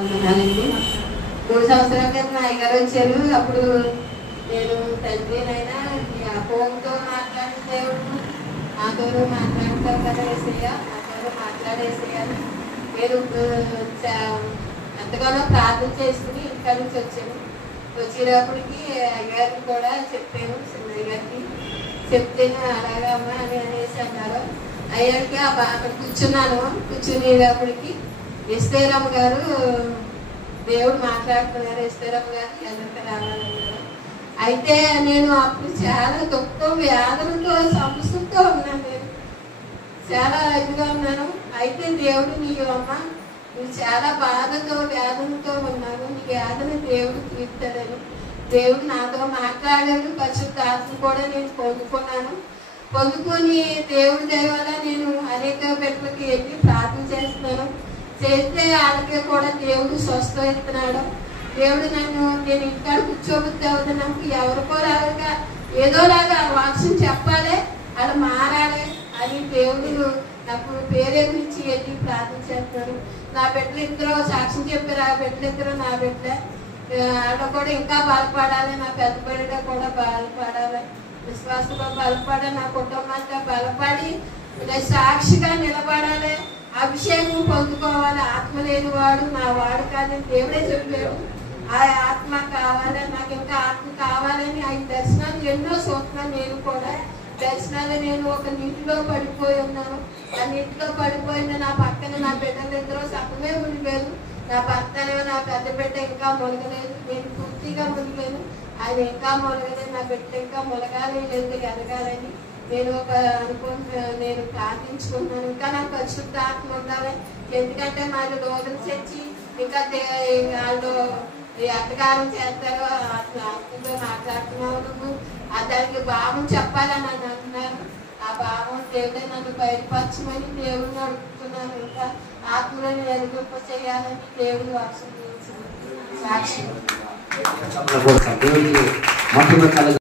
అవునండి. 3 సంవత్సరాల క్రితం అయ్యగారు వచ్చారు. అప్పుడు నేను తండ్రినైనా ఫోన్తో మాట్లాడిన దేవుడు నాతోనూ మాట్లాడతావు కదా యేసయ్య, నాతోనూ మాట్లాడేసయ్య. నేను ఎంతగానో ప్రార్థన చేసుకుని ఇంటి నుంచి వచ్చాను. వచ్చేటప్పటికి అయ్యగారికి కూడా చెప్పాను, చిన్నయ్య గారికి చెప్తేనే అలాగా అమ్మ అని అనేసి అన్నారు. అయ్యారికి అక్కడ కూర్చున్నాను. కూర్చునేటప్పటికి ఎస్తేరమ్మ గారు దేవుడు మాట్లాడుతున్నారు. ఎస్తేరమ్మ గారు ఎదురుకు రావాలన్నారు. అయితే నేను అప్పుడు చాలా దుఃఖం వేదనతో సమస్యతో ఉన్నాను. నేను చాలా ఇదిగా ఉన్నాను. అయితే దేవుడు నీ అమ్మ నువ్వు చాలా బాధతో వేదనతో ఉన్నాను, నీ వేదన దేవుడు తీర్చాడని దేవుడు నాతో మాట్లాడాడు. పరిశుద్ధాత్మ కూడా నేను పొందుకొని దేవుడి దయ వల్ల నేను అనేక బిడ్డలకి వెళ్ళి ప్రార్థన చేస్తున్నాను. చేస్తే వాళ్ళకి కూడా దేవుడు స్వస్థ ఇస్తున్నాడు. దేవుడు నేను ఇంటికాడ కూర్చోబుద్ధి అవుతున్నాను. ఎవరికో లాగా ఏదోలాగా వాక్యం చెప్పాలి, అలా మారాలి అని దేవుడు నాకు పేరే గురించి వెళ్ళి ప్రార్థన చేస్తున్నాడు. నా బిడ్డలు ఇద్దరు సాక్ష్యం చెప్పారు. ఆ బిడ్డలు ఇద్దరు నా బిడ్డలే. ఆడ కూడా ఇంకా బలపడాలి, నా పెద్ద బిడ్డ కూడా బలపడాలి, విశ్వాసంగా బలపడాలి, నా కుటుంబంతో బలపడి సాక్షిగా నిలబడాలి, అభిషేకం పొందుకోవాలి. ఆత్మ లేని వాడు నా వాడు కాదని దేవుడే చెప్పాడు. ఆ ఆత్మ కావాలి, నాకు ఇంకా ఆత్మ కావాలని ఆయన దర్శనాలు ఎన్నో చూస్తున్నాను. నేను కూడా దర్శనాలు నేను ఒక నీటిలో పడిపోయి ఉన్నాను. ఆ నీటిలో పడిపోయిన నా పక్కన నా బిడ్డలు ఇద్దరు సగమే మునిగారు. నా భర్తనే నా పెద్ద బిడ్డ ఇంకా మునగలేదు. నేను పూర్తిగా మునిగాను, ఆయన ఇంకా మునగలేదు. నా బిడ్డ ఇంకా మునగాలి, లేదు ఎదగాలని నేను నేను ప్రార్థించుకుంటున్నాను. ఇంకా నాకు పరిశుద్ధ ఆత్మ ఉండాలి. ఎందుకంటే మాది రోజులు తెచ్చి ఇంకా వాళ్ళు అత్తగారం చేస్తారు, ఆత్మతో మాట్లాడుతున్నావు నువ్వు, దానికి భావం చెప్పాలని నన్ను అంటున్నారు. ఆ భావం దేవుడే నన్ను బయటపరచమని దేవుడిని అడుగుతున్నాను. ఇంకా ఆత్మలను ఎదుగుప చేయాలని దేవుడు సాక్షి